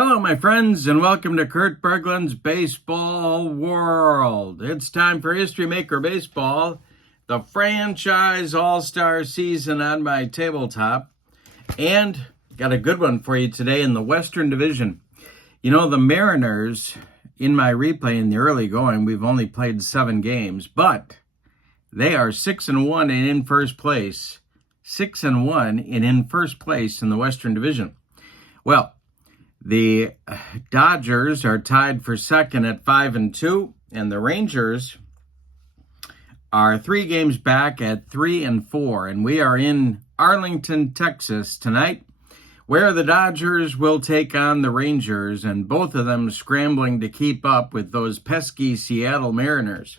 Hello, my friends, and welcome to Kurt Berglund's Baseball World. It's time for History Maker Baseball, the franchise all-star season on my tabletop, and got a good one for you today in the Western Division. You know, the Mariners, in my replay in the early going, we've only played 7 games, but they are 6-1 and in first place. 6-1 and in first place in the Western Division. Well, the Dodgers are tied for second at 5-2, and the Rangers are 3 games back at 3-4. And we are in Arlington, Texas tonight, where the Dodgers will take on the Rangers, and both of them scrambling to keep up with those pesky Seattle Mariners.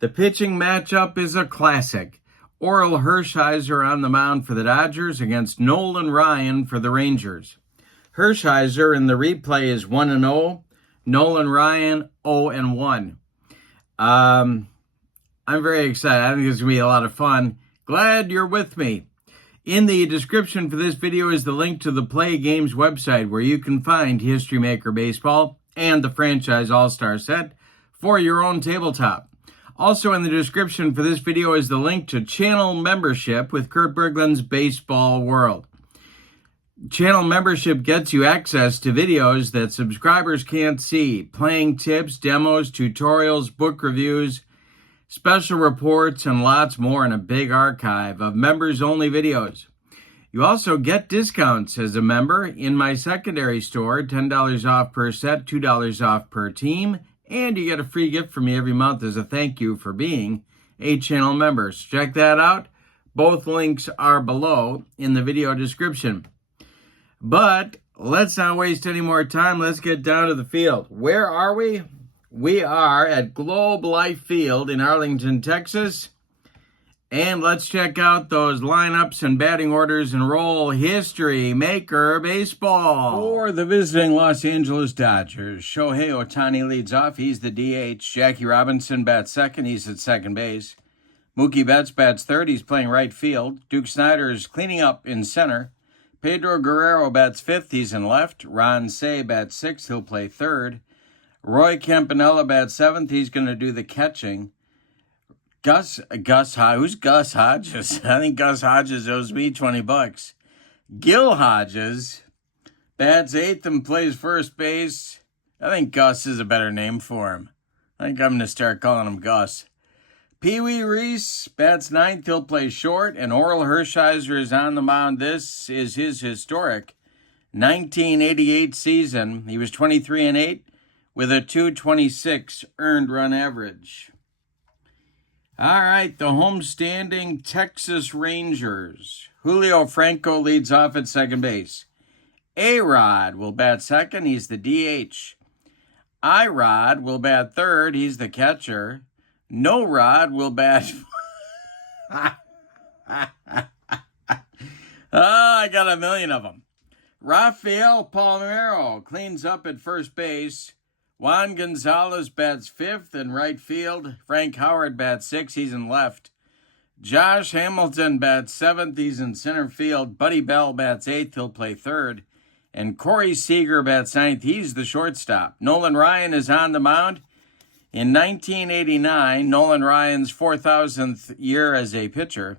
The pitching matchup is a classic. WOW-Orel Hershiser on the mound for the Dodgers against Nolan Ryan for the Rangers. Hershiser in the replay is 1-0. Nolan Ryan 0-1. I'm very excited. I think this is going to be a lot of fun. Glad you're with me. In the description for this video is the link to the Play Games website where you can find History Maker Baseball and the franchise all-star set for your own tabletop. Also in the description for this video is the link to channel membership with Kurt Berglund's Baseball World. Channel membership gets you access to videos that subscribers can't see, playing tips, demos, tutorials, book reviews, special reports, and lots more in a big archive of members-only videos. You also get discounts as a member in my secondary store, $10 off per set, $2 off per team, and you get a free gift from me every month as a thank you for being a channel member. So check that out. Both links are below in the video description. But let's not waste any more time. Let's get down to the field. Where are we? We are at Globe Life Field in Arlington, Texas. And let's check out those lineups and batting orders and roll History Maker Baseball. For the visiting Los Angeles Dodgers, Shohei Ohtani leads off. He's the DH. Jackie Robinson bats second. He's at second base. Mookie Betts bats third. He's playing right field. Duke Snider is cleaning up in center. Pedro Guerrero bats fifth, he's in left. Ron Cey bats sixth, he'll play third. Roy Campanella bats seventh, he's going to do the catching. Who's Gus Hodges? I think Gus Hodges owes me $20. Gil Hodges bats eighth and plays first base. I think Gus is a better name for him. I think I'm going to start calling him Gus. Pee Wee Reese bats ninth, he'll play short, and WOW-Orel Hershiser is on the mound. This is his historic 1988 season. He was 23-8 with a .226 earned run average. All right, the homestanding Texas Rangers. Julio Franco leads off at second base. A-Rod will bat second, he's the DH. I-Rod will bat third, he's the catcher. No Rod will bat. I got a million of them. Rafael Palmeiro cleans up at first base. Juan Gonzalez bats fifth in right field. Frank Howard bats sixth, he's in left. Josh Hamilton bats seventh, he's in center field. Buddy Bell bats eighth, he'll play third. And Corey Seager bats ninth, he's the shortstop. Nolan Ryan is on the mound. In 1989, Nolan Ryan's 4,000th year as a pitcher,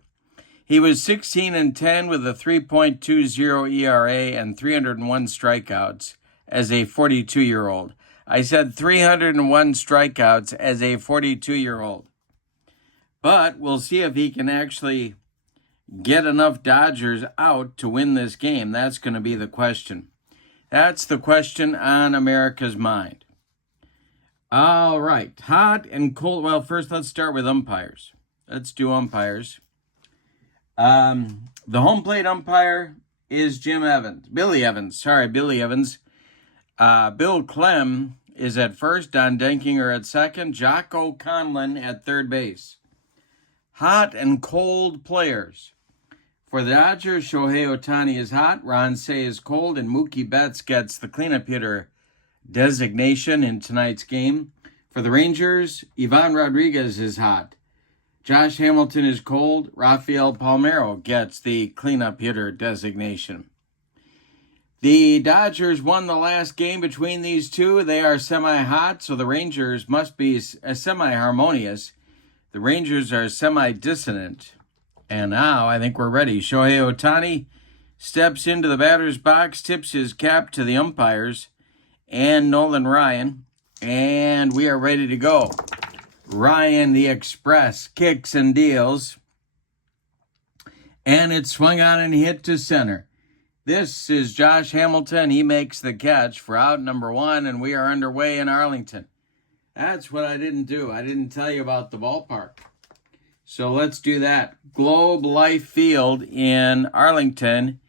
he was 16-10 with a 3.20 ERA and 301 strikeouts as a 42-year-old. I said 301 strikeouts as a 42-year-old. But we'll see if he can actually get enough Dodgers out to win this game. That's going to be the question. That's the question on America's mind. All right, hot and cold. Well, first let's start with umpires. Let's do umpires. The home plate umpire is Billy Evans. Bill Clem is at first, Don Denkinger at second, Jocko Conlon at third base. Hot and cold players. For the Dodgers, Shohei Ohtani is hot, Ron Cey is cold, and Mookie Betts gets the cleanup hitter designation in tonight's game. For the Rangers, Ivan Rodriguez is hot. Josh Hamilton is cold. Rafael Palmeiro gets the cleanup hitter designation. The Dodgers won the last game between these two. They are semi-hot, so the Rangers must be semi-harmonious. The Rangers are semi-dissonant. And now I think we're ready. Shohei Ohtani steps into the batter's box, tips his cap to the umpires and Nolan Ryan, and we are ready to go. Ryan the Express kicks and deals, and it swung on and hit to center. This is Josh Hamilton. He makes the catch for out number 1, and we are underway in Arlington. That's what I didn't do. I didn't tell you about the ballpark. So let's do that. Globe Life Field in Arlington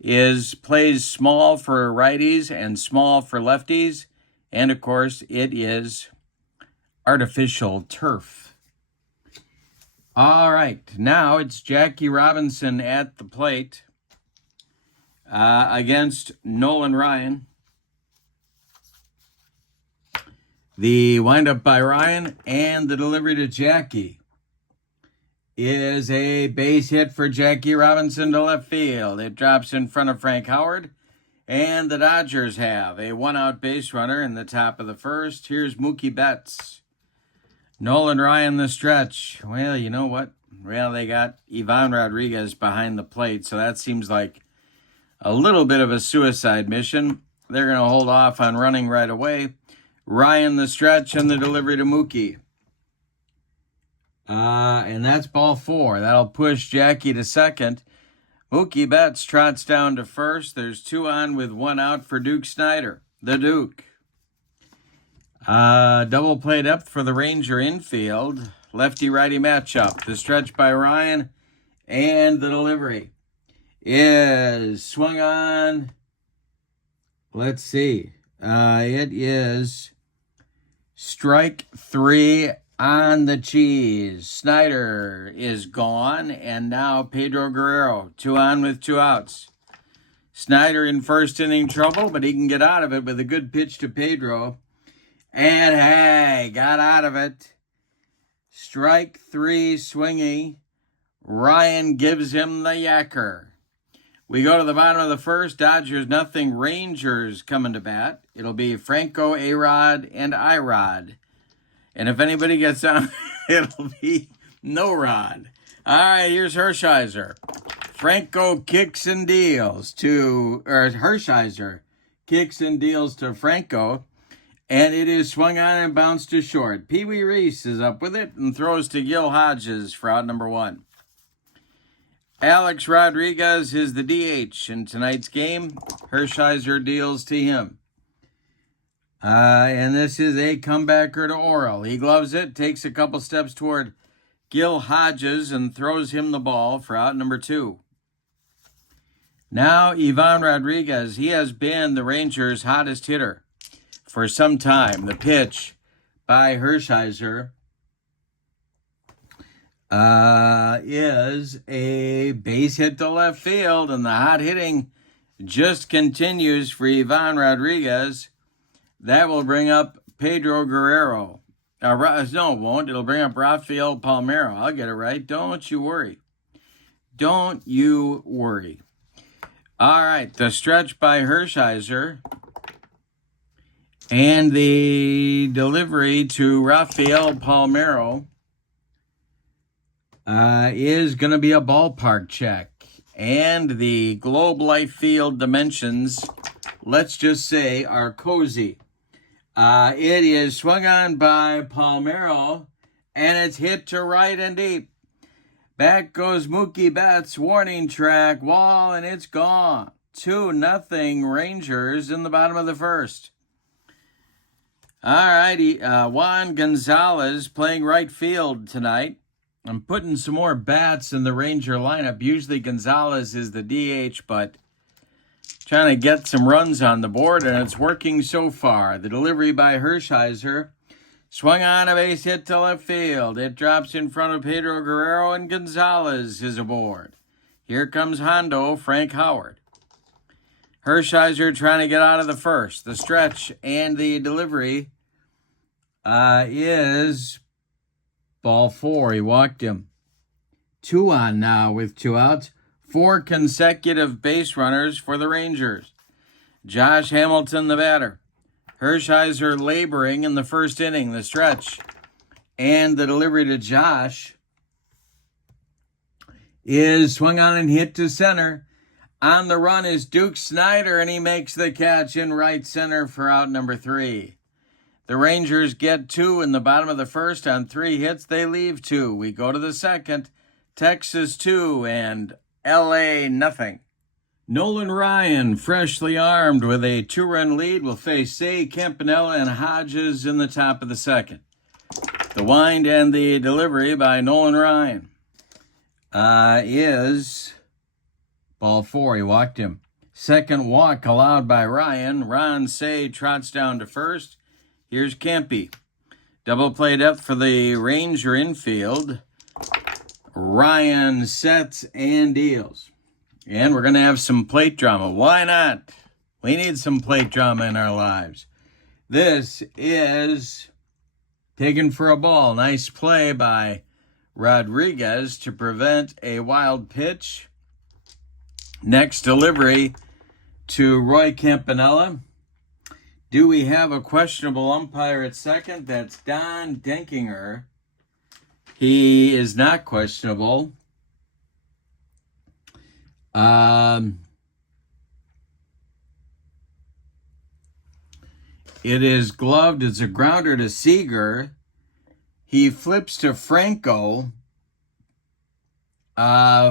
plays small for righties and small for lefties. And of course, it is artificial turf. All right, now it's Jackie Robinson at the plate against Nolan Ryan. The windup by Ryan and the delivery to Jackie is a base hit for Jackie Robinson to left field. It drops in front of Frank Howard, and the Dodgers have a one-out base runner in the top of the first. Here's Mookie Betts. Nolan Ryan the stretch. Well, you know what? Well, they got Ivan Rodriguez behind the plate, so that seems like a little bit of a suicide mission. They're going to hold off on running right away. Ryan the stretch and the delivery to Mookie. And that's ball 4. That'll push Jackie to second. Mookie Betts trots down to first. There's 2 on with 1 out for Duke Snider, the Duke. Double play depth for the Ranger infield. Lefty-righty matchup. The stretch by Ryan and the delivery is swung on. Let's see. It is strike 3 on the cheese. Snider is gone, and now Pedro Guerrero, 2 on with 2 outs. Snider in first inning trouble, but he can get out of it with a good pitch to Pedro. And hey, got out of it. Strike 3 swingy. Ryan gives him the yacker. We go to the bottom of the first. Dodgers nothing. Rangers coming to bat. It'll be Franco, A-Rod, and I-Rod. And if anybody gets on, it'll be No Rod. All right, here's Hershiser. Franco kicks and deals to, or Hershiser kicks and deals to Franco. And it is swung on and bounced to short. Pee Wee Reese is up with it and throws to Gil Hodges for out number 1. Alex Rodriguez is the DH in tonight's game. Hershiser deals to him. And this is a comebacker to Orel. He gloves it, takes a couple steps toward Gil Hodges and throws him the ball for out number 2. Now Ivan Rodriguez, he has been the Rangers' hottest hitter for some time. The pitch by Hershiser is a base hit to left field, and the hot hitting just continues for Ivan Rodriguez. That will bring up Pedro Guerrero. No, it won't. It'll bring up Rafael Palmeiro. I'll get it right. Don't you worry. Don't you worry. All right, the stretch by Hershiser and the delivery to Rafael Palmeiro is going to be a ballpark check. And the Globe Life Field dimensions, let's just say, are cozy. It is swung on by Palmeiro, and it's hit to right and deep. Back goes Mookie Betts, warning track, wall, and it's gone. 2-0 Rangers in the bottom of the first. All righty, Juan Gonzalez playing right field tonight. I'm putting some more bats in the Ranger lineup. Usually Gonzalez is the DH, but trying to get some runs on the board, and it's working so far. The delivery by Hershiser. Swung on a base hit to left field. It drops in front of Pedro Guerrero, and Gonzalez is aboard. Here comes Hondo, Frank Howard. Hershiser trying to get out of the first. The stretch and the delivery is ball 4. He walked him. 2 on now with 2 outs. 4 consecutive base runners for the Rangers. Josh Hamilton, the batter. Hershiser laboring in the first inning, the stretch. And the delivery to Josh is swung on and hit to center. On the run is Duke Snyder, and he makes the catch in right center for out number 3. The Rangers get 2 in the bottom of the first. On 3 hits, they leave 2. We go to the second. Texas 2 and LA nothing. Nolan Ryan, freshly armed with a 2-run lead, will face Say, Campanella, and Hodges in the top of the second. The wind and the delivery by Nolan Ryan is ball 4. He walked him. Second walk allowed by Ryan. Ron Say trots down to first. Here's Campy. Double play depth for the Ranger infield. Ryan sets and deals. And we're going to have some plate drama. Why not? We need some plate drama in our lives. This is taken for a ball. Nice play by Rodriguez to prevent a wild pitch. Next delivery to Roy Campanella. Do we have a questionable umpire at second? That's Don Denkinger. He is not questionable. It is gloved. It's a grounder to Seager. He flips to Franco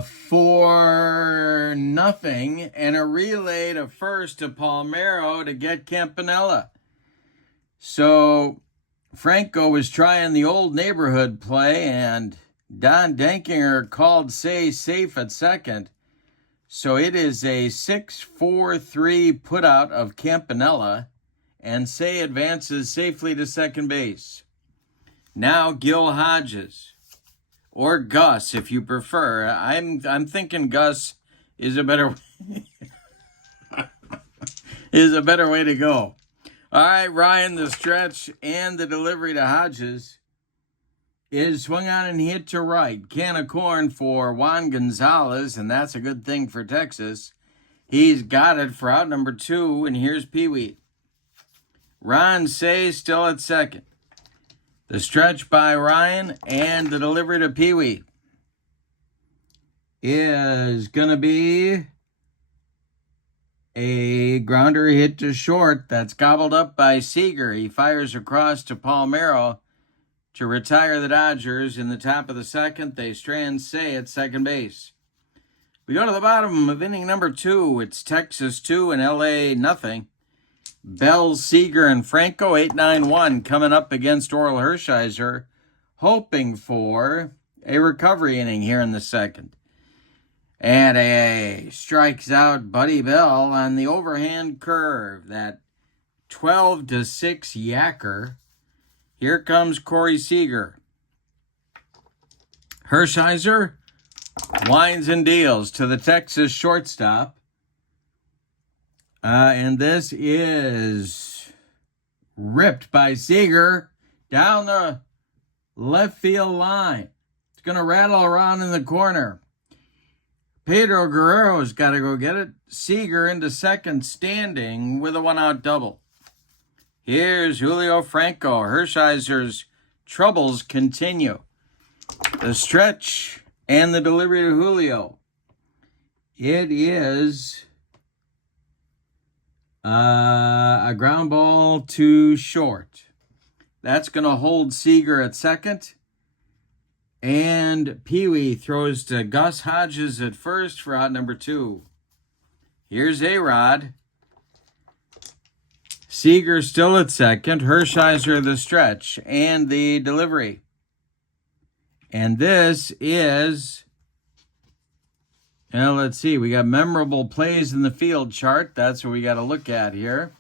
for nothing, and a relay to first to Palmeiro to get Campanella. So Franco was trying the old neighborhood play, and Don Denkinger called Say safe at second. So it is a 6-4-3 putout of Campanella, and Say advances safely to second base. Now Gil Hodges, or Gus if you prefer. I'm thinking Gus is a better way to go. All right, Ryan, the stretch and the delivery to Hodges is swung on and hit to right. Can of corn for Juan Gonzalez, and that's a good thing for Texas. He's got it for out number 2, and here's Pee Wee. Ron Say still at second. The stretch by Ryan and the delivery to Pee Wee is going to be a grounder hit to short that's gobbled up by Seager. He fires across to Palmeiro to retire the Dodgers. In the top of the second, they strand Say at second base. We go to the bottom of inning number 2. It's Texas 2 and LA nothing. Bell, Seager, and Franco 8-9-1 coming up against Orel Hershiser, hoping for a recovery inning here in the second. And a strikes out Buddy Bell on the overhand curve, that 12-6 yacker. Here comes Corey Seager. Hershiser winds and deals to the Texas shortstop. And this is ripped by Seager down the left field line. It's going to rattle around in the corner. Pedro Guerrero's got to go get it. Seager into second, standing with a 1-out double. Here's Julio Franco. Hershiser's troubles continue. The stretch and the delivery to Julio. It is a ground ball to short. That's going to hold Seager at second. And Pee Wee throws to Gus Hodges at first for out number 2. Here's A-Rod. Seager still at second. Hershiser the stretch and the delivery. And this is, now let's see, we got memorable plays in the field chart. That's what we got to look at here.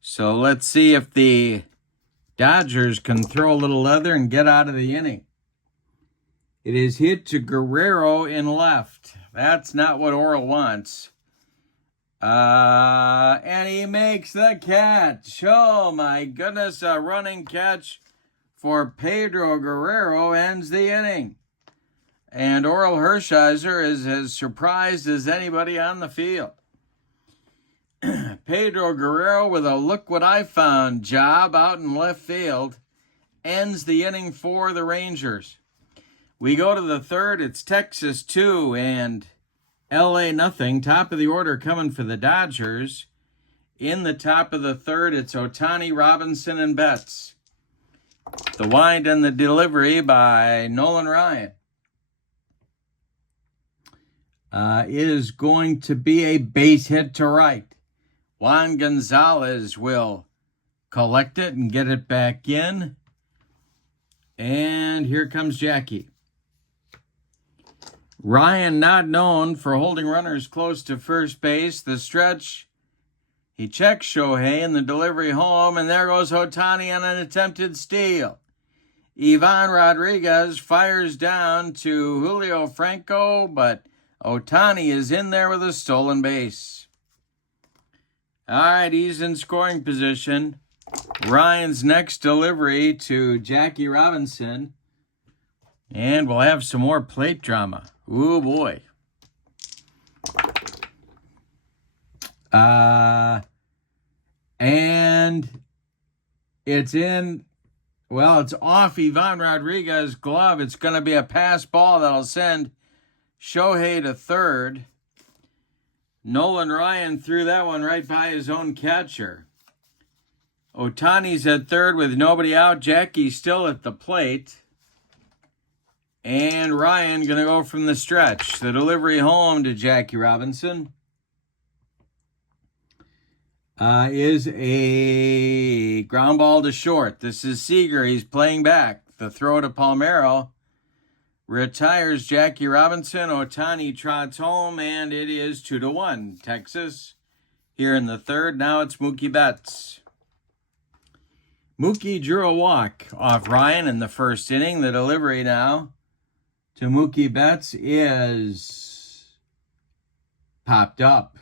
So let's see if the Dodgers can throw a little leather and get out of the inning. It is hit to Guerrero in left. That's not what Orel wants. And he makes the catch. Oh my goodness, a running catch for Pedro Guerrero ends the inning. And Orel Hershiser is as surprised as anybody on the field. Pedro Guerrero with a look what I found job out in left field. Ends the inning for the Rangers. We go to the third. It's Texas 2 and LA nothing. Top of the order coming for the Dodgers. In the top of the third, it's Ohtani, Robinson, and Betts. The wind and the delivery by Nolan Ryan is going to be a base hit to right. Juan Gonzalez will collect it and get it back in. And here comes Jackie. Ryan, not known for holding runners close to first base. The stretch, he checks Shohei in the delivery home, and there goes Ohtani on an attempted steal. Ivan Rodriguez fires down to Julio Franco, but Ohtani is in there with a stolen base. All right, he's in scoring position. Ryan's next delivery to Jackie Robinson. And we'll have some more plate drama. Ooh, boy. And it's in, well, it's off Ivan Rodriguez's glove. It's going to be a pass ball that'll send Shohei to third. Nolan Ryan threw that one right by his own catcher. Ohtani's at third with nobody out. Jackie's still at the plate. And Ryan going to go from the stretch. The delivery home to Jackie Robinson is a ground ball to short. This is Seager. He's playing back. The throw to Palmeiro retires Jackie Robinson. Ohtani trots home, and it is 2-1. Texas here in the third. Now it's Mookie Betts. Mookie drew a walk off Ryan in the first inning. The delivery now to Mookie Betts is popped up.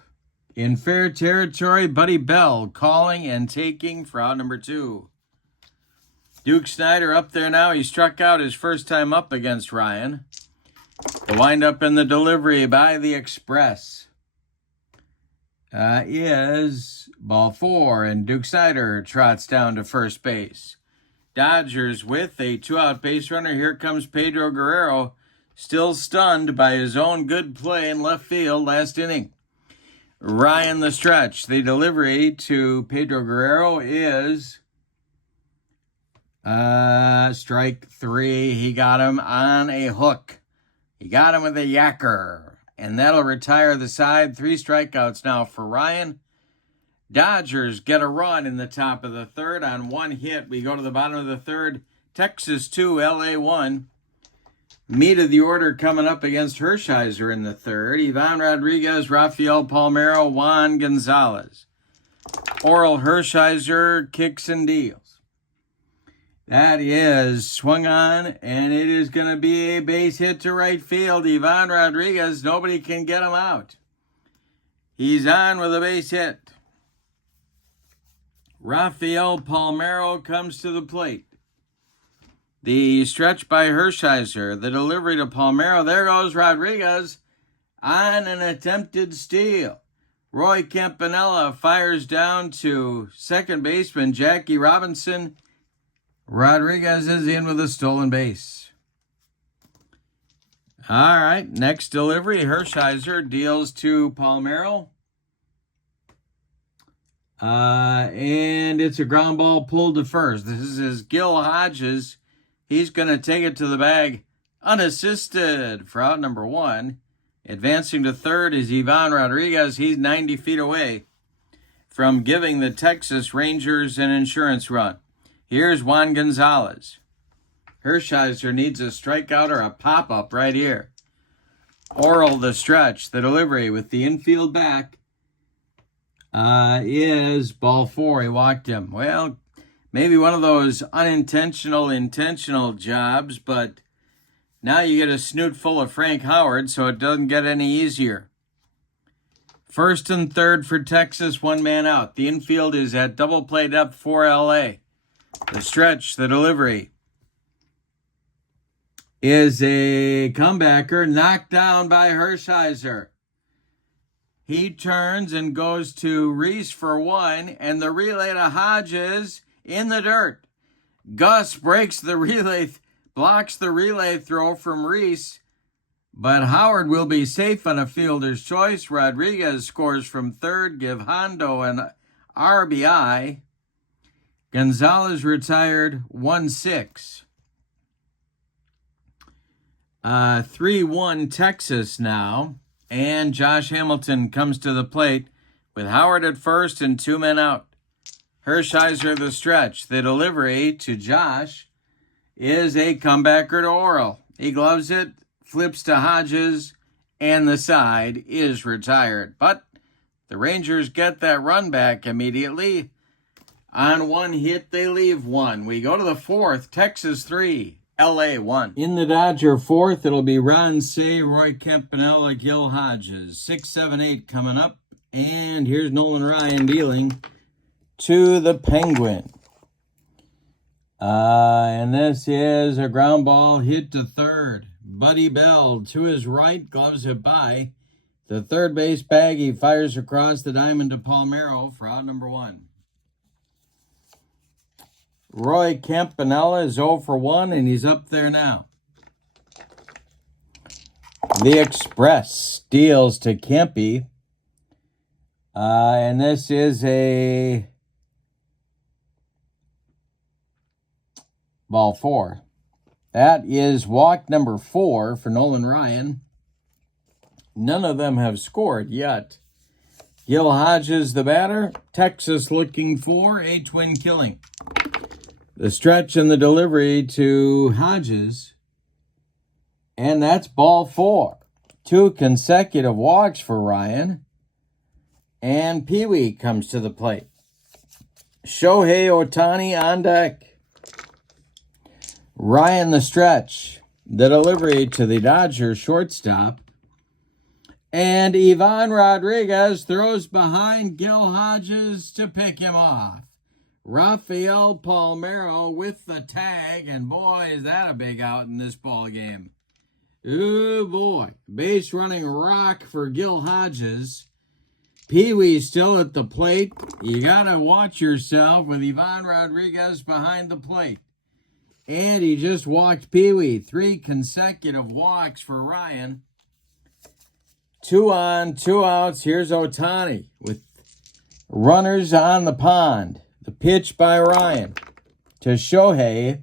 In fair territory, Buddy Bell calling and taking for out number 2. Duke Snider up there now. He struck out his first time up against Ryan. The windup in the delivery by the Express is ball 4, and Duke Snider trots down to first base. Dodgers with a 2-out base runner. Here comes Pedro Guerrero, still stunned by his own good play in left field last inning. Ryan the stretch. The delivery to Pedro Guerrero is strike 3. He got him on a hook. He got him with a yacker. And that'll retire the side. 3 strikeouts now for Ryan. Dodgers get a run in the top of the third on 1 hit. We go to the bottom of the third. Texas 2, LA 1. Meat of the order coming up against Hershiser in the third. Ivan Rodriguez, Rafael Palmeiro, Juan Gonzalez. Orel Hershiser kicks and deals. That is swung on, and it is going to be a base hit to right field. Ivan Rodriguez, nobody can get him out. He's on with a base hit. Rafael Palmeiro comes to the plate. The stretch by Hershiser, the delivery to Palmeiro. There goes Rodriguez on an attempted steal. Roy Campanella fires down to second baseman Jackie Robinson. Rodriguez is in with a stolen base. All right, next delivery. Hershiser deals to Palmeiro. And it's a ground ball pulled to first. This is Gil Hodges. He's going to take it to the bag unassisted for out number 1. Advancing to third is Ivan Rodriguez. He's 90 feet away from giving the Texas Rangers an insurance run. Here's Juan Gonzalez. Hershiser needs a strikeout or a pop-up right here. Orel the stretch, the delivery with the infield back is ball 4. He walked him. Well, maybe one of those intentional jobs, but now you get a snoot full of Frank Howard, so it doesn't get any easier. First and third for Texas, 1 man out. The infield is at double play depth for LA. The stretch, the delivery, is a comebacker knocked down by Hershiser. He turns and goes to Reese for one, and the relay to Hodges in the dirt. Gus breaks the relay, blocks the relay throw from Reese, but Howard will be safe on a fielder's choice. Rodriguez scores from third, give Hondo an RBI. Gonzalez retired 1-6. 3-1 Texas now, and Josh Hamilton comes to the plate with Howard at first and 2 men out. Hershiser the stretch. The delivery to Josh is a comebacker to Orel. He gloves it, flips to Hodges, and the side is retired. But the Rangers get that run back immediately. On one hit, they leave one. We go to the fourth. Texas 3, LA 1. In the Dodger fourth, it'll be Ron Cey, Roy Campanella, Gil Hodges. 6, 7, 8 coming up. And here's Nolan Ryan dealing to the Penguin. And this is a ground ball hit to third. Buddy Bell to his right, gloves it by the third base bag. He fires across the diamond to Palmeiro for out number 1. Roy Campanella is 0 for 1, and he's up there now. The Express steals to Kempe. And this is a ball 4. That is walk number 4 for Nolan Ryan. None of them have scored yet. Gil Hodges, the batter. Texas looking for a twin killing. The stretch and the delivery to Hodges. And that's ball 4. 2 consecutive walks for Ryan. And Pee Wee comes to the plate. Shohei Ohtani on deck. Ryan the stretch. The delivery to the Dodgers shortstop. And Ivan Rodriguez throws behind Gil Hodges to pick him off. Rafael Palmeiro with the tag, and boy, is that a big out in this ball game. Oh boy, base running rock for Gil Hodges. Pee Wee still at the plate. You gotta watch yourself with Ivan Rodriguez behind the plate. And he just walked Pee Wee. 3 consecutive walks for Ryan. 2 on, 2 outs. Here's Ohtani with runners on the pond. The pitch by Ryan to Shohei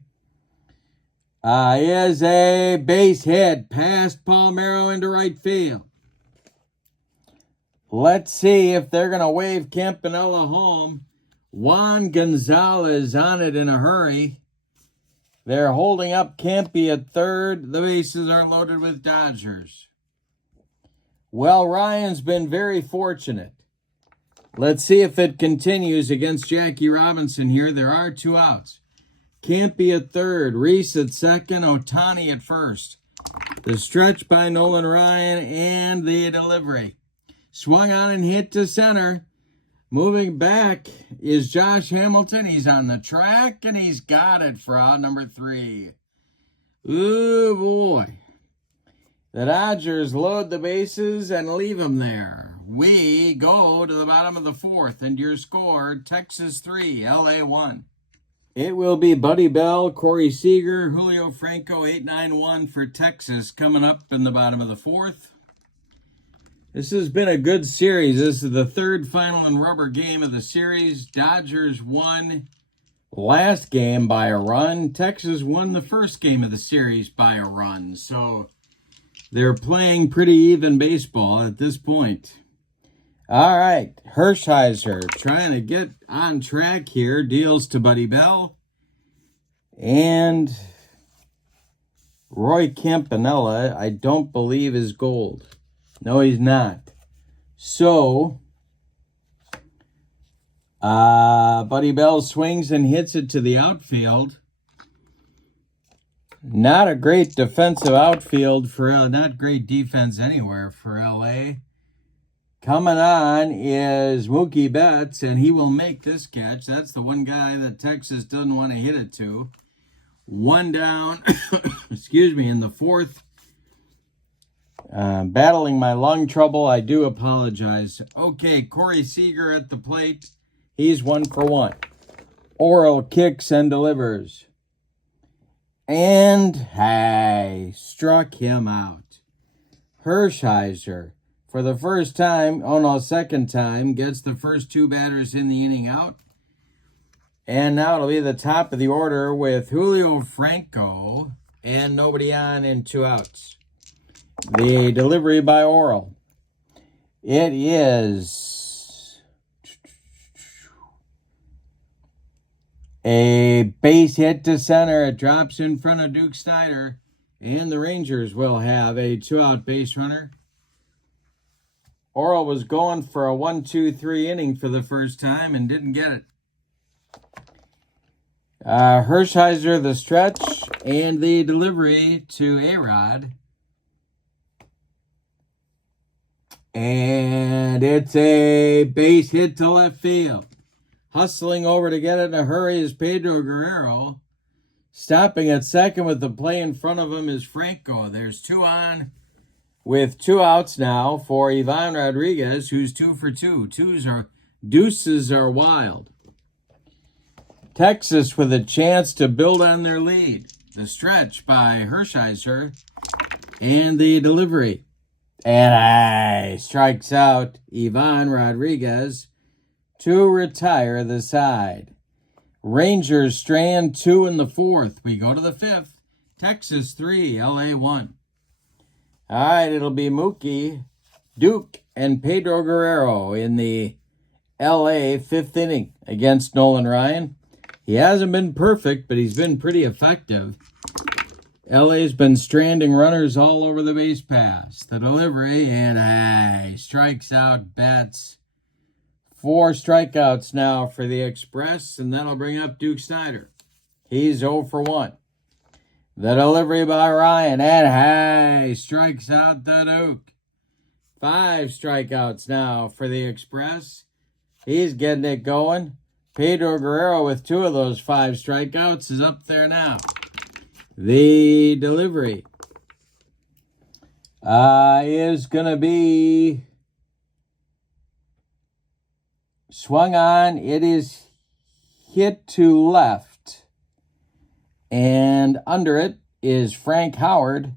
is a base hit past Palmeiro into right field. Let's see if they're going to wave Campanella home. Juan Gonzalez on it in a hurry. They're holding up Kempe at third. The bases are loaded with Dodgers. Well, Ryan's been very fortunate. Let's see if it continues against Jackie Robinson here. There are 2 outs. Kempe at third, Reese at second, Ohtani at first. The stretch by Nolan Ryan and the delivery. Swung on and hit to center. Moving back is Josh Hamilton. He's on the track, and he's got it for out number 3. Ooh, boy. The Dodgers load the bases and leave them there. We go to the bottom of the 4th, and your score, Texas 3, LA 1. It will be Buddy Bell, Corey Seager, Julio Franco, 8-9-1 for Texas coming up in the bottom of the 4th. This has been a good series. This is the 3rd final and rubber game of the series. Dodgers won last game by a run. Texas won the first game of the series by a run. So they're playing pretty even baseball at this point. All right, Hershiser trying to get on track here. Deals to Buddy Bell. And Roy Campanella, I don't believe is gold. No, he's not. So, Buddy Bell swings and hits it to the outfield. Not a great defensive outfield for not great defense anywhere for LA. Coming on is Mookie Betts, and he will make this catch. That's the one guy that Texas doesn't want to hit it to. 1 down, excuse me, in the 4th. Battling my lung trouble, I do apologize. Okay, Corey Seager at the plate. He's 1 for 1. Orel kicks and delivers. And I struck him out. Hershiser, for the first time, second time, gets the first 2 batters in the inning out. And now it'll be the top of the order with Julio Franco and nobody on and 2 outs. The delivery by Orel. It is a base hit to center. It drops in front of Duke Snyder. And the Rangers will have a 2-out base runner. Orel was going for a 1-2-3 inning for the first time and didn't get it. Hershiser the stretch and the delivery to A-Rod. And it's a base hit to left field. Hustling over to get it in a hurry is Pedro Guerrero. Stopping at second with the play in front of him is Franco. There's 2 on with 2 outs now for Ivan Rodriguez, who's 2 for 2. Deuces are wild. Texas with a chance to build on their lead. The stretch by Hershiser and the delivery. And strikes out Ivan Rodriguez to retire the side. Rangers strand 2 in the 4th. We go to the 5th. Texas 3, LA 1. All right, it'll be Mookie, Duke, and Pedro Guerrero in the LA 5th inning against Nolan Ryan. He hasn't been perfect, but he's been pretty effective. LA's been stranding runners all over the base paths. The delivery, and strikes out Betts. 4 strikeouts now for the Express, and that'll bring up Duke Snyder. He's 0 for 1. The delivery by Ryan, and strikes out the Duke. 5 strikeouts now for the Express. He's getting it going. Pedro Guerrero with 2 of those 5 strikeouts is up there now. The delivery is going to be swung on. It is hit to left. And under it is Frank Howard.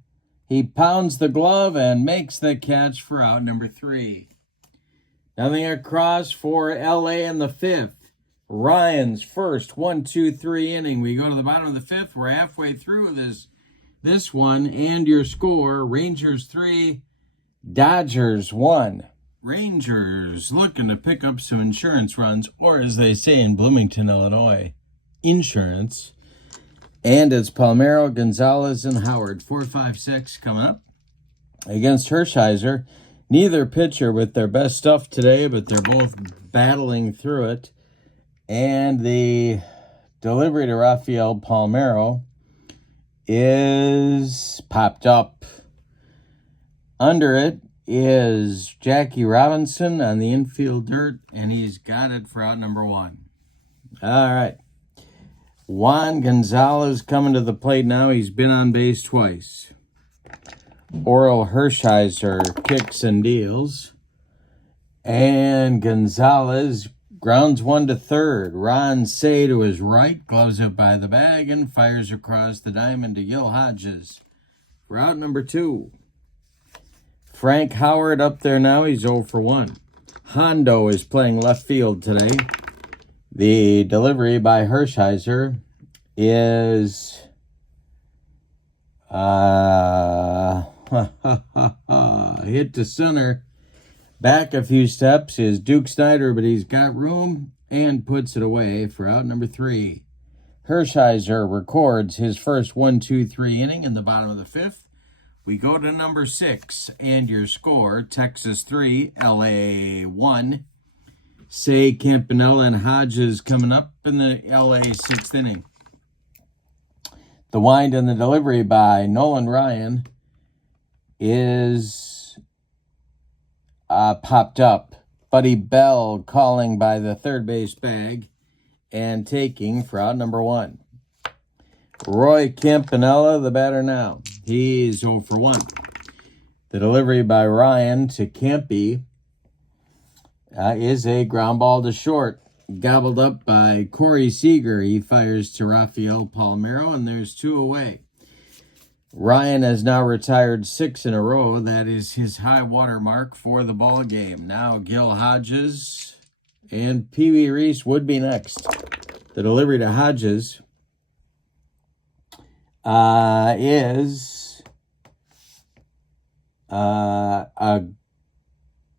He pounds the glove and makes the catch for out number 3. Nothing across for LA in the 5th. Ryan's first 1-2-3 inning. We go to the bottom of the 5th. We're halfway through this one. And your score, Rangers 3, Dodgers 1. Rangers looking to pick up some insurance runs, or as they say in Bloomington, Illinois, insurance. And it's Palmeiro, Gonzalez, and Howard. 4-5-6 coming up against Hershiser. Neither pitcher with their best stuff today, but they're both battling through it. And the delivery to Rafael Palmeiro is popped up. Under it is Jackie Robinson on the infield dirt, and he's got it for out number 1. All right. Juan Gonzalez coming to the plate now. He's been on base twice. Orel Hershiser kicks and deals. And Gonzalez grounds 1 to third. Ron Say to his right, gloves it by the bag, and fires across the diamond to Gil Hodges for out number 2. Frank Howard up there now. He's 0 for 1. Hondo is playing left field today. The delivery by Hershiser is hit to center. Back a few steps is Duke Snyder, but he's got room and puts it away for out number 3. Hershiser records his first 1-2-3 inning in the bottom of the 5th. We go to number 6, and your score, Texas 3, LA 1. Say, Campanella, and Hodges coming up in the LA 6th inning. The wind and the delivery by Nolan Ryan is popped up. Buddy Bell calling by the third base bag and taking for out number 1. Roy Campanella, the batter now. He's 0 for 1. The delivery by Ryan to Campy is a ground ball to short. Gobbled up by Corey Seager. He fires to Rafael Palmeiro, and there's 2 away. Ryan has now retired 6 in a row. That is his high water mark for the ball game. Now Gil Hodges and Pee Wee Reese would be next. The delivery to Hodges is a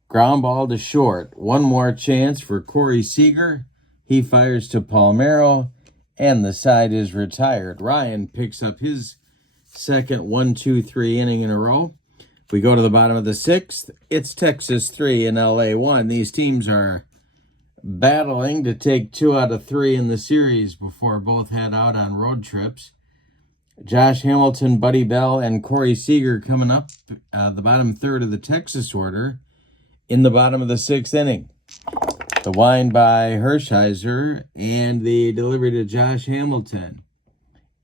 ground ball to short. One more chance for Corey Seager. He fires to Palmeiro, and the side is retired. Ryan picks up his second 1-2-3 inning in a row. If we go to the bottom of the 6th, it's Texas 3 and LA 1. These teams are battling to take 2 out of 3 in the series before both head out on road trips. Josh Hamilton, Buddy Bell, and Corey Seager coming up the bottom third of the Texas order in the bottom of the 6th inning. The wind by Hershiser and the delivery to Josh Hamilton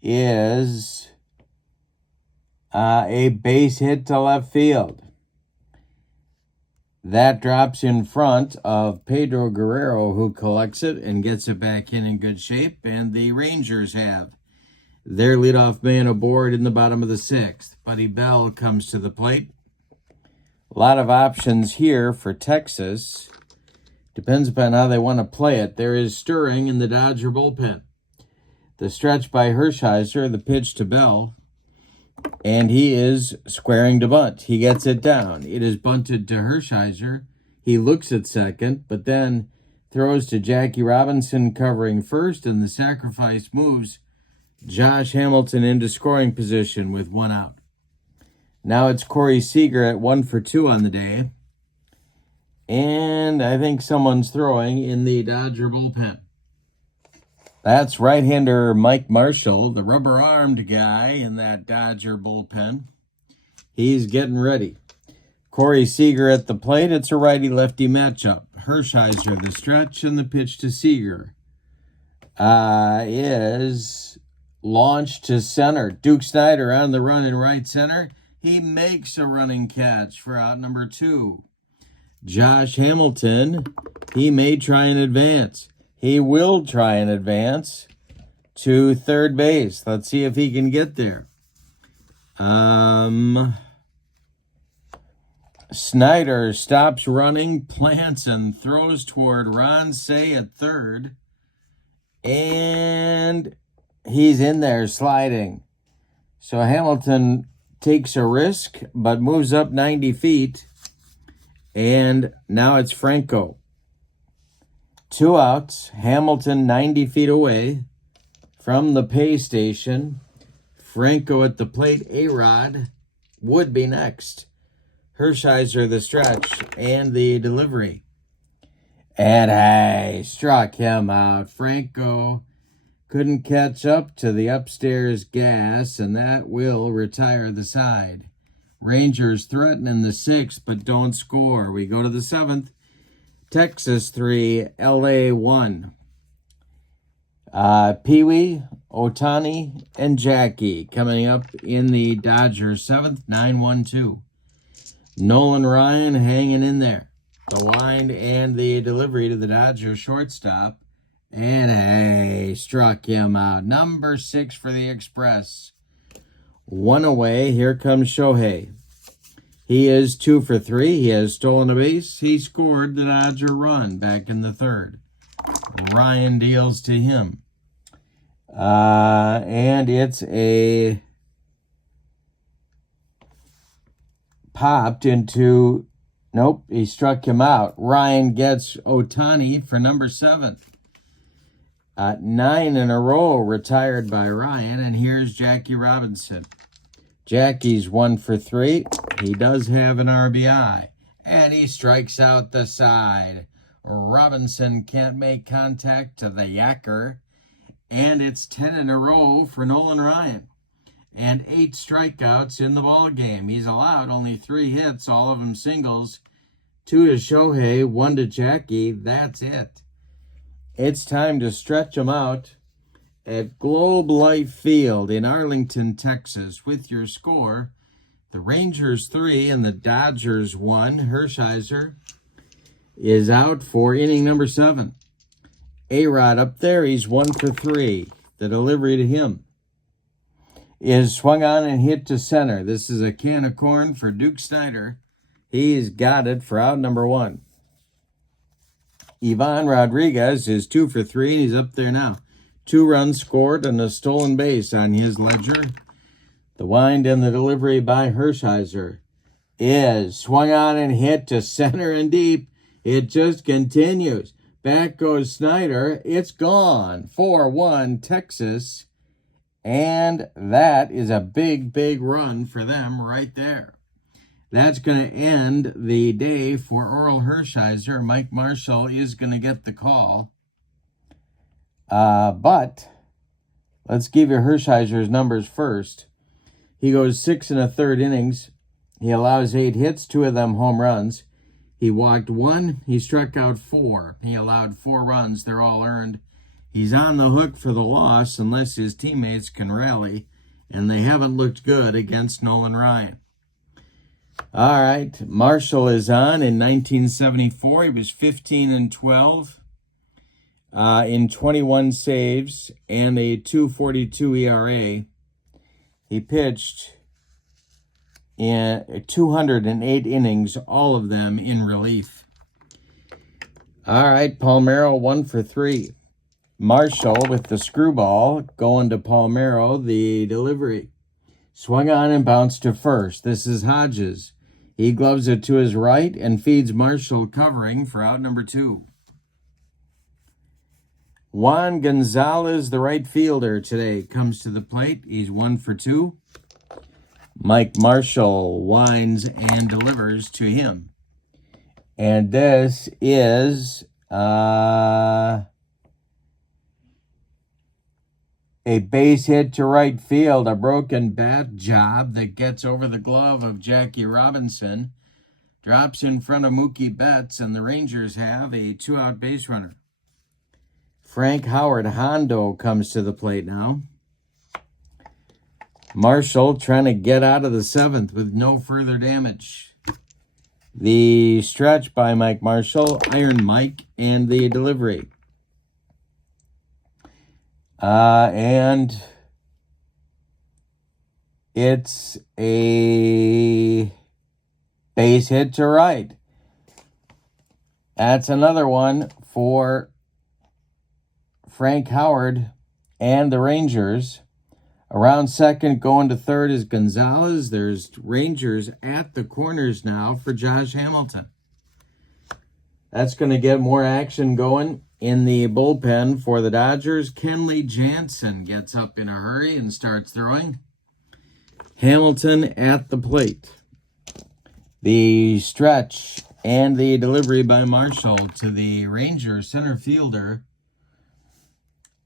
is a base hit to left field. That drops in front of Pedro Guerrero, who collects it and gets it back in good shape. And the Rangers have their leadoff man aboard in the bottom of the 6th. Buddy Bell comes to the plate. A lot of options here for Texas. Depends upon how they want to play it. There is stirring in the Dodger bullpen. The stretch by Hershiser, the pitch to Bell, and he is squaring to bunt. He gets it down. It is bunted to Hershiser. He looks at second, but then throws to Jackie Robinson covering first, and the sacrifice moves Josh Hamilton into scoring position with 1 out. Now it's Corey Seager at 1 for 2 on the day. And I think someone's throwing in the Dodger bullpen. That's right-hander Mike Marshall, the rubber-armed guy in that Dodger bullpen. He's getting ready. Corey Seager at the plate. It's a righty-lefty matchup. Hershiser, the stretch, and the pitch to Seager is launched to center. Duke Snyder on the run in right center. He makes a running catch for out number 2. Josh Hamilton, he may try and advance. He will try and advance to third base. Let's see if he can get there. Snyder stops running, plants, and throws toward Ron Say at third. And he's in there sliding. So Hamilton takes a risk, but moves up 90 feet. And now it's Franco. 2 outs. Hamilton 90 feet away from the pay station. Franco at the plate. A-Rod would be next. Hershiser the stretch and the delivery. And hey, struck him out. Franco couldn't catch up to the upstairs gas, and that will retire the side. Rangers threaten in the 6th, but don't score. We go to the 7th. Texas 3, LA 1. Pee Wee, Ohtani, and Jackie coming up in the Dodgers 7th, 9-1-2. Nolan Ryan hanging in there. The wind and the delivery to the Dodgers shortstop. And hey, struck him out. Number 6 for the Express. 1 away. Here comes Shohei. He is 2 for 3. He has stolen a base. He scored the Dodger run back in the 3rd. Ryan deals to him. And it's a popped into, nope, he struck him out. Ryan gets Ohtani for number 7. 9 in a row retired by Ryan, and here's Jackie Robinson. Jackie's 1 for 3. He does have an RBI, and he strikes out the side. Robinson can't make contact to the yacker, and it's 10 in a row for Nolan Ryan. And 8 strikeouts in the ball game. He's allowed only 3 hits, all of them singles. 2 to Shohei, 1 to Jackie. That's it. It's time to stretch them out at Globe Life Field in Arlington, Texas, with your score. The Rangers 3 and the Dodgers 1. Hershiser is out for inning number 7. A-Rod up there, he's 1 for 3. The delivery to him is swung on and hit to center. This is a can of corn for Duke Snyder. He's got it for out number 1. Ivan Rodriguez is 2 for 3, and he's up there now. 2 runs scored and a stolen base on his ledger. The wind and the delivery by Hershiser is swung on and hit to center and deep. It just continues. Back goes Snyder. It's gone. 4-1 Texas. And that is a big, big run for them right there. That's going to end the day for Orel Hershiser. Mike Marshall is going to get the call. But let's give you Hershiser's numbers first. He goes 6 1/3 innings. He allows 8 hits, 2 of them home runs. He walked 1. He struck out 4. He allowed 4 runs. They're all earned. He's on the hook for the loss unless his teammates can rally, and they haven't looked good against Nolan Ryan. All right, Marshall is on in 1974. He was 15-12 in 21 saves and a 2.42 ERA. He pitched in 208 innings, all of them in relief. All right, Palmeiro 1 for 3. Marshall with the screwball going to Palmeiro. The delivery swung on and bounced to first. This is Hodges. He gloves it to his right and feeds Marshall covering for out number 2. Juan Gonzalez, the right fielder today, comes to the plate. He's 1 for 2. Mike Marshall winds and delivers to him. And this is a base hit to right field, a broken bat job that gets over the glove of Jackie Robinson, drops in front of Mookie Betts, and the Rangers have a 2-out base runner. Frank Howard Hondo comes to the plate now. Marshall trying to get out of the 7th with no further damage. The stretch by Mike Marshall, Iron Mike, and the delivery. And it's a base hit to right. That's another one for Frank Howard and the Rangers. Around second, going to third is Gonzalez. There's Rangers at the corners now for Josh Hamilton. That's going to get more action going in the bullpen for the Dodgers. Kenley Jansen gets up in a hurry and starts throwing. Hamilton at the plate. The stretch and the delivery by Marshall to the Rangers center fielder.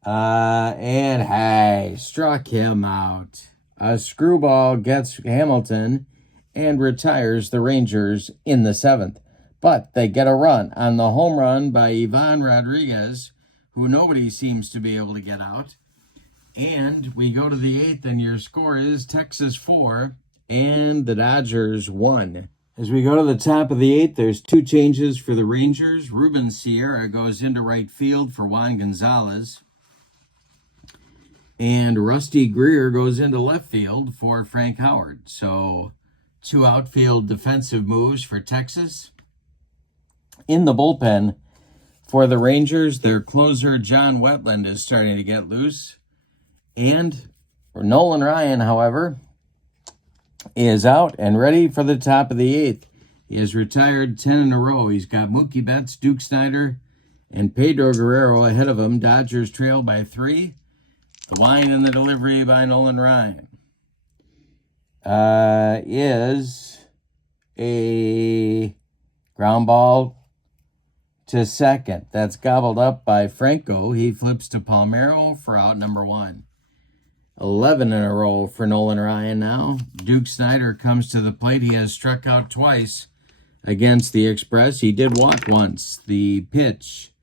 And hey, struck him out. A screwball gets Hamilton and retires the Rangers in the 7th. But they get a run on the home run by Ivan Rodriguez, who nobody seems to be able to get out. And we go to the 8th, and your score is Texas 4 and the Dodgers 1. As we go to the top of the 8th, there's 2 changes for the Rangers. Ruben Sierra goes into right field for Juan Gonzalez. And Rusty Greer goes into left field for Frank Howard. So 2 outfield defensive moves for Texas. In the bullpen for the Rangers, their closer John Wetland is starting to get loose. And Nolan Ryan, however, is out and ready for the top of the 8th. He has retired 10 in a row. He's got Mookie Betts, Duke Snyder, and Pedro Guerrero ahead of him. Dodgers trail by 3. The wind and the delivery by Nolan Ryan is a ground ball to second. That's gobbled up by Franco. He flips to Palmeiro for out number 1. 11 in a row for Nolan Ryan now. Duke Snyder comes to the plate. He has struck out twice against the Express. He did walk once. The pitch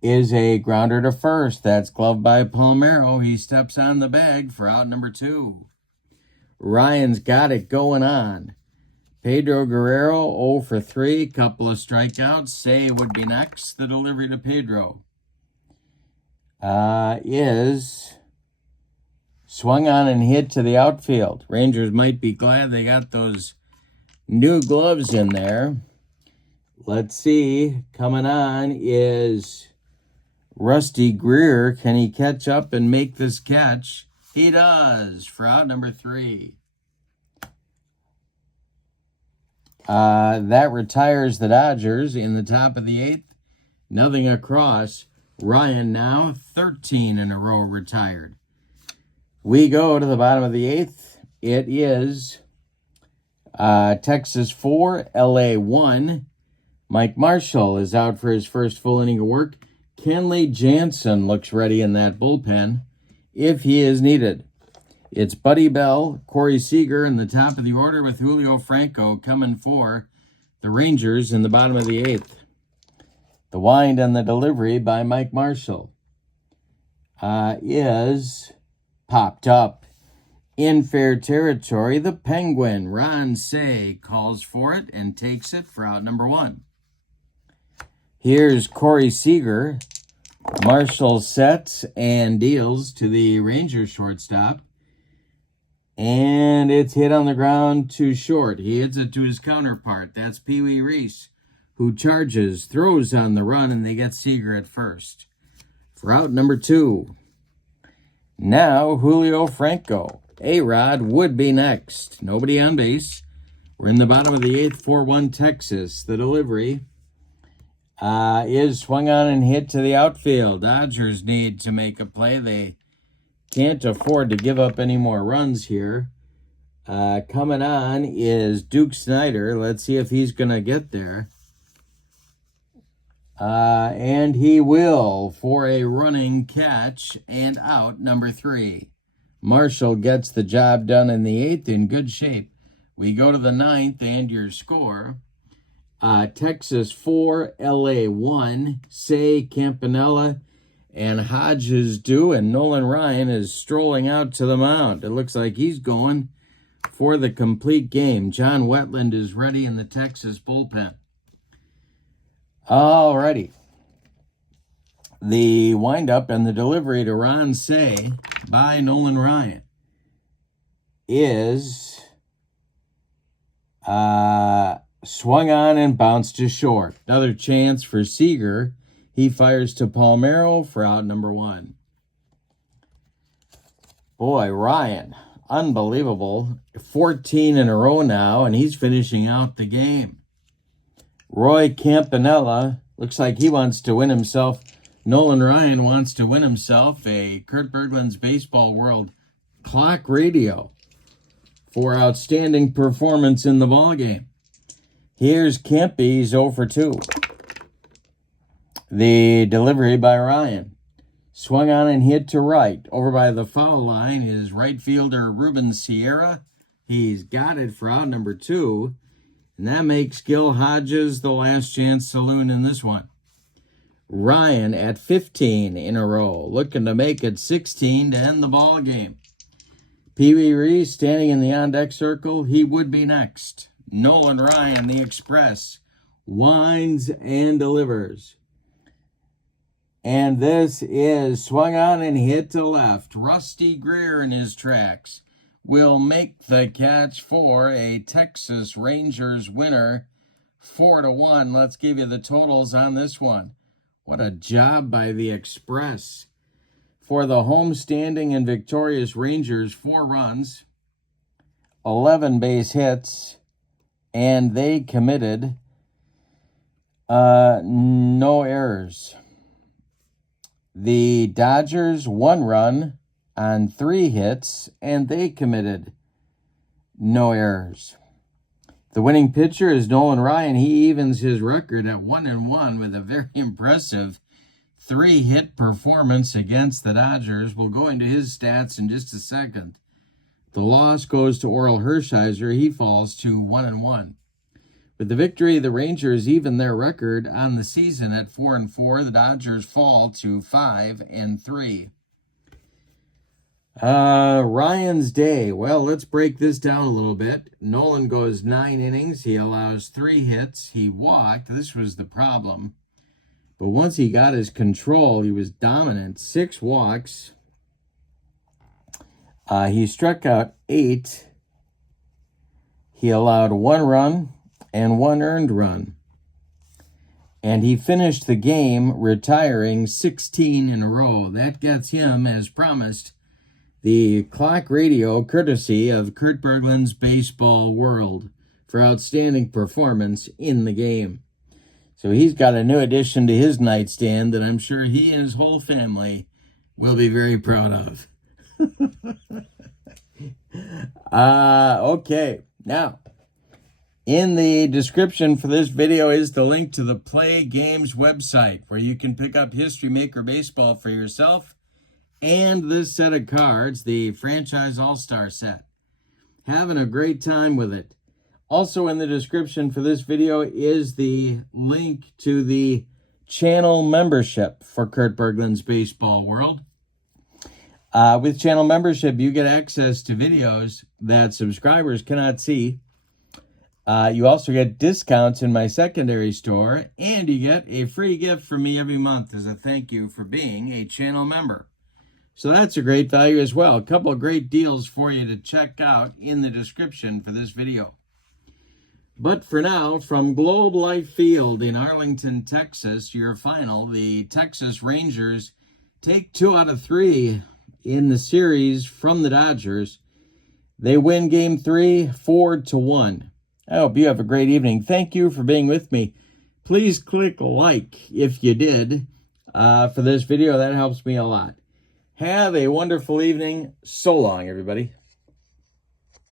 is a grounder to first. That's gloved by Palmeiro. He steps on the bag for out number 2. Ryan's got it going on. Pedro Guerrero, 0 for 3, couple of strikeouts. Say would be next. The delivery to Pedro is swung on and hit to the outfield. Rangers might be glad they got those new gloves in there. Let's see. Coming on is Rusty Greer. Can he catch up and make this catch? He does for out number 3. That retires the Dodgers in the top of the 8th. Nothing across. Ryan now 13 in a row retired. We go to the bottom of the 8th. It is Texas 4, LA 1. Mike Marshall is out for his first full inning of work. Kenley Jansen looks ready in that bullpen if he is needed. It's Buddy Bell, Corey Seager in the top of the order with Julio Franco coming for the Rangers in the bottom of the 8th. The wind and the delivery by Mike Marshall is popped up in fair territory. The Penguin, Ron Say, calls for it and takes it for out number 1. Here's Corey Seager. Marshall sets and deals to the Rangers shortstop. And it's hit on the ground too short. He hits it to his counterpart. That's Pee Wee Reese, who charges, throws on the run, and they get Seager at first. For out number 2. Now, Julio Franco. A-Rod would be next. Nobody on base. We're in the bottom of the 8th, 4-1 Texas. The delivery is swung on and hit to the outfield. Dodgers need to make a play. They can't afford to give up any more runs here. Coming on is Duke Snyder. Let's see if he's going to get there. And he will for a running catch and out number 3. Marshall gets the job done in the 8th in good shape. We go to the 9th and your score. Texas 4, LA 1. Say, Campanella, and Hodges do, and Nolan Ryan is strolling out to the mound. It looks like he's going for the complete game. John Wetland is ready in the Texas bullpen. Alrighty. The windup and the delivery to Ron Say by Nolan Ryan is swung on and bounced to short. Another chance for Seager. He fires to Palmeiro for out number 1. Boy, Ryan, unbelievable. 14 in a row now, and he's finishing out the game. Roy Campanella looks like he wants to win himself. Nolan Ryan wants to win himself a Kurt Berglund's Baseball World Clock Radio for outstanding performance in the ballgame. Here's Campy, he's 0 for 2. The delivery by Ryan. Swung on and hit to right. Over by the foul line is right fielder Ruben Sierra. He's got it for out number 2. And that makes Gil Hodges the last chance saloon in this one. Ryan at 15 in a row. Looking to make it 16 to end the ball game. Pee Wee Reese standing in the on-deck circle. He would be next. Nolan Ryan, the Express, winds and delivers. And this is swung on and hit to left. Rusty Greer in his tracks will make the catch for a Texas Rangers winner, 4-1. Let's give you the totals on this one. What a job by the Express. For the homestanding and victorious Rangers, 4 runs, 11 base hits, and they committed no errors. The Dodgers, 1 run on 3 hits, and they committed no errors. The winning pitcher is Nolan Ryan. He evens his record at 1-1 with a very impressive 3-hit performance against the Dodgers. We'll go into his stats in just a second. The loss goes to Orel Hershiser. He falls to 1-1. With the victory, the Rangers even their record on the season at 4-4. The Dodgers fall to 5-3. Ryan's day. Well, let's break this down a little bit. Nolan goes 9 innings. He allows 3 hits. He walked. This was the problem. But once he got his control, he was dominant. 6 walks. He struck out 8. He allowed 1 run and 1 earned run. And he finished the game retiring 16 in a row. That gets him, as promised, the clock radio courtesy of Kurt Berglund's Baseball World for outstanding performance in the game. So he's got a new addition to his nightstand that I'm sure he and his whole family will be very proud of. Okay, now, in the description for this video is the link to the Play Games website where you can pick up History Maker Baseball for yourself and this set of cards, the Franchise All-Star set. Having a great time with it. Also in the description for this video is the link to the channel membership for Kurt Berglund's Baseball World. With channel membership, you get access to videos that subscribers cannot see. You also get discounts in my secondary store, and you get a free gift from me every month as a thank you for being a channel member. So that's a great value as well. A couple of great deals for you to check out in the description for this video. But for now, from Globe Life Field in Arlington, Texas, your final, the Texas Rangers take 2 out of 3 in the series from the Dodgers. They win Game 3, 4-1. I hope you have a great evening. Thank you for being with me. Please click like if you did for this video. That helps me a lot. Have a wonderful evening. So long, everybody.